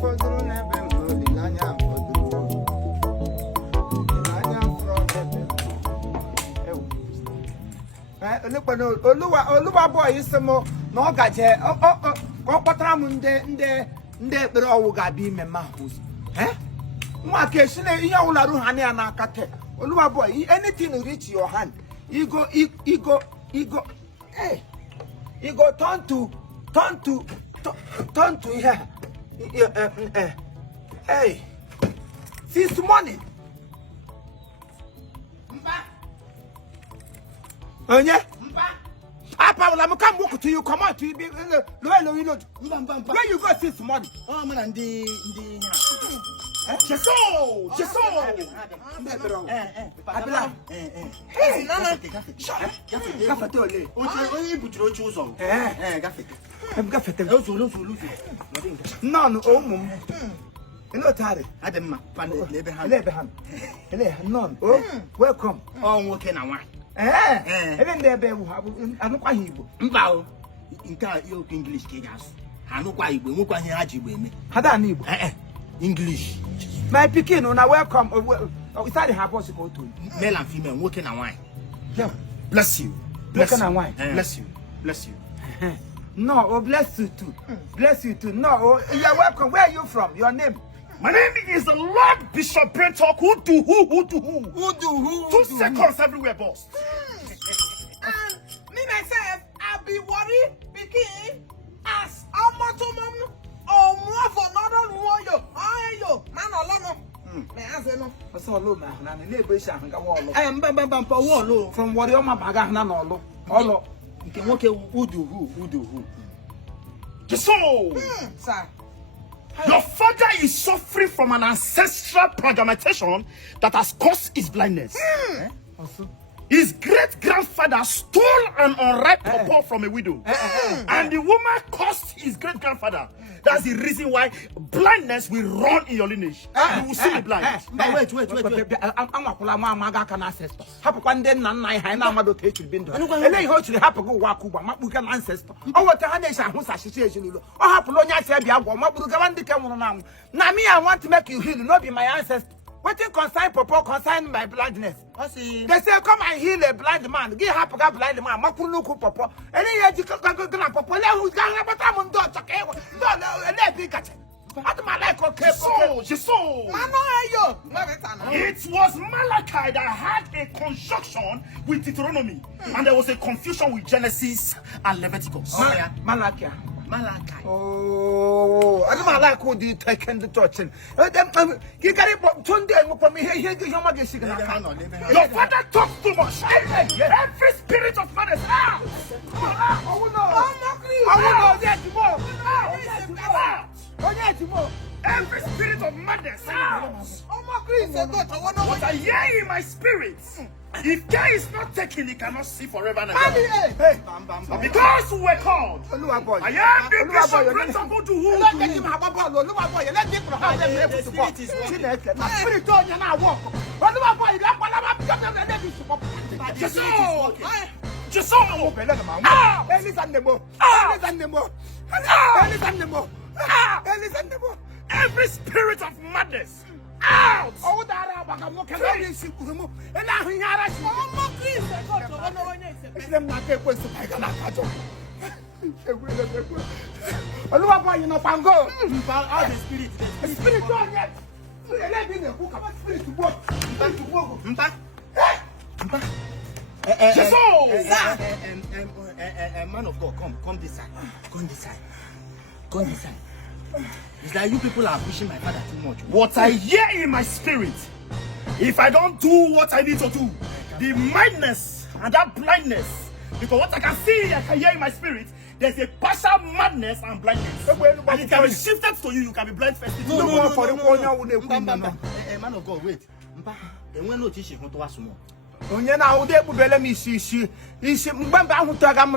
fodoro n'ebe m olileanya fodoro. Olileanya fọrọ n'ebe m. Oluwaboy isi m na ọ gaje ọ kpọtara m ndị ekpere ọwụ ga-abịa ime mma ụzọ. Nwa ka esi na ihe ọwụla ru ha na ya n'aka te. Oluwaboy, anything you reach your hand, you go turn to here. Hey, since morning. Onye? Apa wala mo come walk to you, come out to you. Where you go since morning? Oh man, ndi Jeso. Abela. Hey, nana. Gafete ole. Onye buturu oche ụzọ. Gafete. Gafete. Luzu. None omum. No tare. Ademma, pan lebe ha. None. Oh, welcome. Oh, nwoke na nwa. Ebe ndị ebe wu anụkwa Igbo. Mba o. Nke a yo English ka ị ga-asụ. Anụkwa Igbo, nwekwa ihe ha ji Igbo eme. Ha da Igbo. English. My pikin, una welcome. We started her boss go to. Male and female, nwoke na nwa. Yeah. Bless you. Bless you. Bless you. No, oh bless you too. Bless you too. No, oh, you're welcome. Where are you from? Your name? My name is the Lord Bishop Brain Talk. Who do who? 2 seconds everywhere, boss. And me myself, I be worried because as Omotomom or more for another warrior. Ayo, man alone. Me answer no. What's all over? Na neighbor sha hanga wall. Mbamba wall from warrior ma baga na no lo. Nke nwoke who do who? So, sir. Your father is suffering from an ancestral programmation that has caused his blindness. His great-grandfather stole an unripe pawpaw from a widow. And the woman cursed his great-grandfather. That's the reason why blindness will run in your lineage. You will see me blind. But wait. I'm ancestor. Happen one day, none I na amado take bindo. And then you to happen go wakuba, mabukan ancestor. Oh, what a hanesha who's association. Oh, Apolonia said, Mabuka one decam now. Now, me, I want to make you heal, not be my ancestor. What in concern purple concern my blindness? They say, come and heal a blind man. Give half a blind man. Makunuku papa. And then you can go to papa. Who's going to have a dog? Let me catch it. What my like okay? It was Malachi that had a conjunction with Deuteronomy, and there was a confusion with Genesis and Leviticus. Malachi. Oh, I don't like who did take in the touch. You got it from me here. Your father talks too much. Every spirit of madness out. Every spirit of madness out. What I hear in my spirit. If care is not taken, he cannot see forever and ever. Because we were called. I am the bishop principal to who? Every spirit of madness. Out! Oh, that I can see Kumu, and now he had Oluwaboy, you know, Pango. All the spirit. The spirit don't yet. Let me know who come spirit to work. Man of God, come this side. Come this side. It's like you people are pushing my father too much. What I hear in my spirit, if I don't do what I need to do, the madness and that blindness, because what I can see, I can hear in my spirit, there's a partial madness and blindness. And it can be shifted to you, you can be blind first. No. Man of God, wait.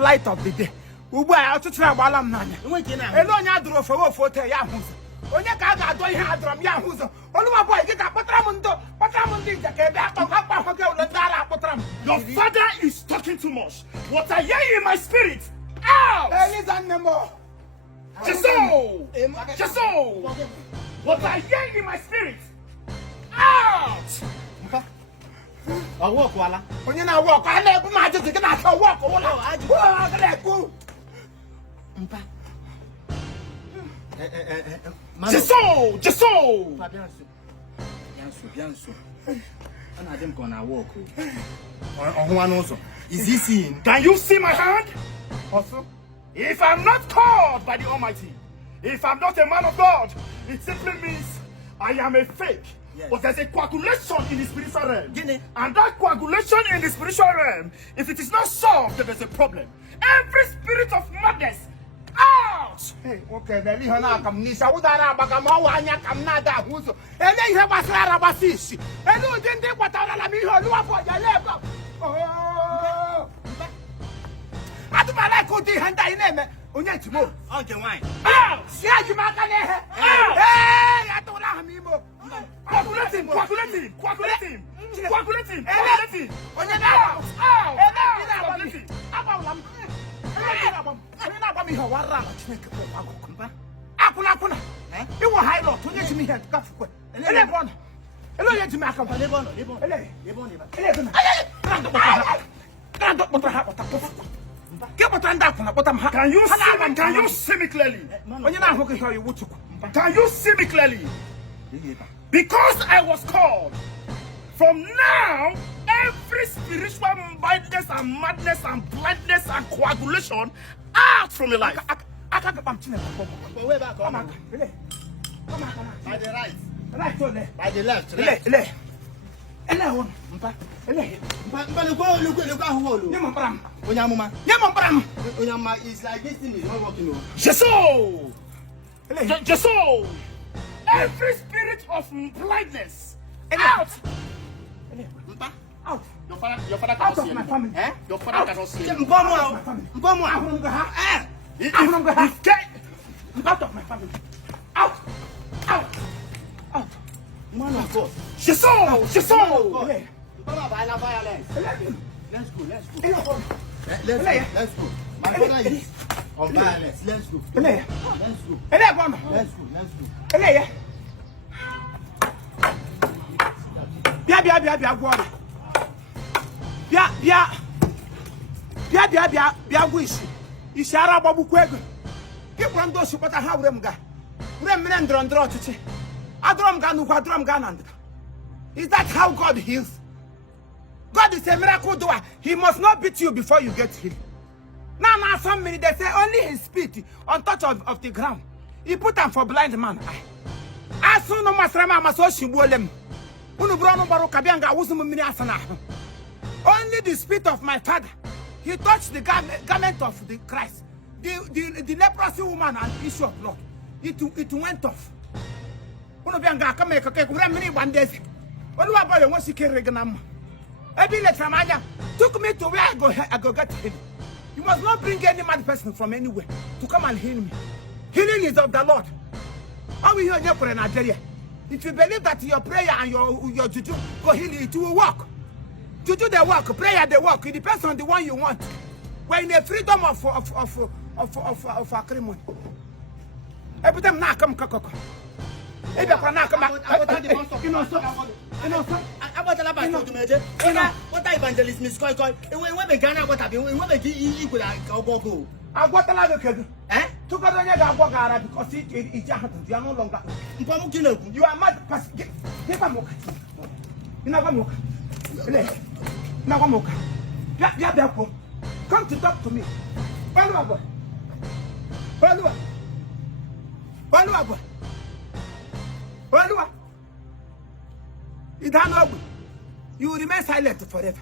Light of the day. Ubu I to try while nanya. Elonya dro for photo ya huzo. Onye ka ga do ihe adrom ya huzo. Oluwaboy get patram ke ba ko ndara patram. Your father is talking too much. What I hear in my spirit. Out! Elizan nemo. Jeso! Just so. What I hear in my spirit. Out. I walk, Walla. When you now walk, I never imagine to get out of walk. Just so. Is he seeing? Can you see my hand? Also, If I'm not called by the Almighty, if I'm not a man of God, it simply means I am a fake. Yes. But there's a coagulation in the spiritual realm. Guinea. And that coagulation in the spiritual realm, if it is not solved, then there's a problem. Every spirit of madness, out! hey, okay, the Lihana come Nisa, Udara Bagamawanya, Kamnada, Huso, and then you have a Sarabasish. And you didn't think what I mean, Oluwaboy, your leg up. Oh, I do my like Oti and I name Unyatimo. Okay, why? Out! Yeah, you make an hey, I don't know Imo. Coagulate him! Out! You were high lot to get me here to go for it. Hello, you to make a Can you see me clearly? When you're not looking for you, would you? Can you see me clearly? Because I was called. From now, every spiritual blindness and madness and blindness and coagulation out from your life. I can't get my chin. Way back, Come on. by the right, Right, by the left. It's like this thing is not working. Just so. Every spirit of blindness out. out. Your father Out cannot of see my anymore. family. Eh? Your father Out. cannot see Out anymore. of my family. Out of my family. Out. Man of God. Just so. Let's go. Let's go. My brother is on violence. Let's go. Is that how God heals? God is a miracle doer. He must not beat you before you get healed. Now, some minute they say only his spit on touch of the ground. He put them for blind man. As soon as only the spirit of my father. He touched the garment of the Christ. The leprosy woman and issue of blood. It went off. Oluwaboy wants to carry Reganam. Every letter took me to where I go get healed. You must not bring any mad person from anywhere to come and heal me. Healing is of the Lord. How we hear you in Nigeria? If you believe that your prayer and your juju go heal you, it will work. Juju they work, prayer they work. It depends on the one you want. We're in the freedom of agreement. Every time now come kakoko. Every time now come. What evangelist Miss Koi Koi? When we Ghana, what have you? When we give equal go. I got a lot of kids. Eh? Took a lot because it happened. You are no longer. You are mad. Give a mock. You never mock. Never mock. Come to talk to me. Oluwaboy. You will remain silent forever.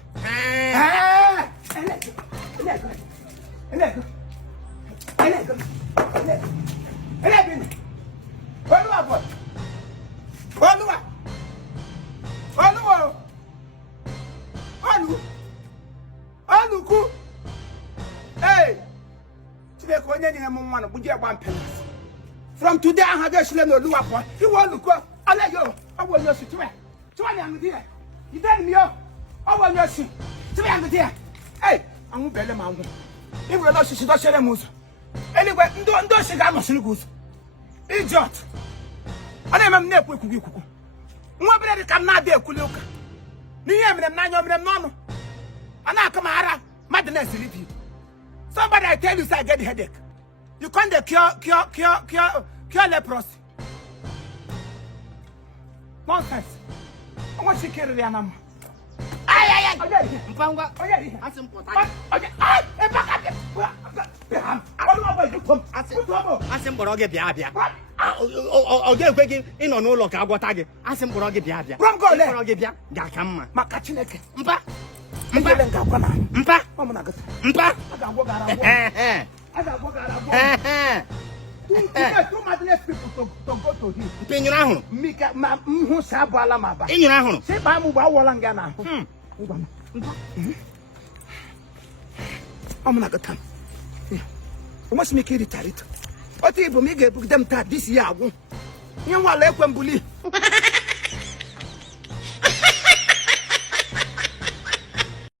From today, I have just learned Oluwaboy. You want to go? I'll let you. I will not sit there. You tell me, I want your shit. Hey, I'm going to tell you, if we're not, she does share the moose. Anyway, don't say that much. Idiot. Ana m na-ekwu ikuku. Nwa bere dị ka m na-abịa ekwuli ụka. N'ihe mere m n'anya mere m n'ọnụ. Ana aka m ara madness leave you. Somebody I tell you say I get headache. You can't cure leprosy. Nonsense. I want to carry the animal. Ay. Mpangwa. Ase mpota. Ase mkpọrọ gị bịa bịa. Ọ ga-ekwe gị ịnọ n'ụlọ ka agwọta gị. Ase mkpọrọ gị bịa bịa. Mkpọrọ gị bịa ga-aka mma. Maka Chineke. Mpa. Mpa. Too madness people to go to him. Pinyere ahụrụ. Mika ma mhu sabala maba. Inyere ahụrụ. Se ba mu ba wola nga na. Amuna gatan. O must make it retarded. What if me get them that this year? You want like when bully.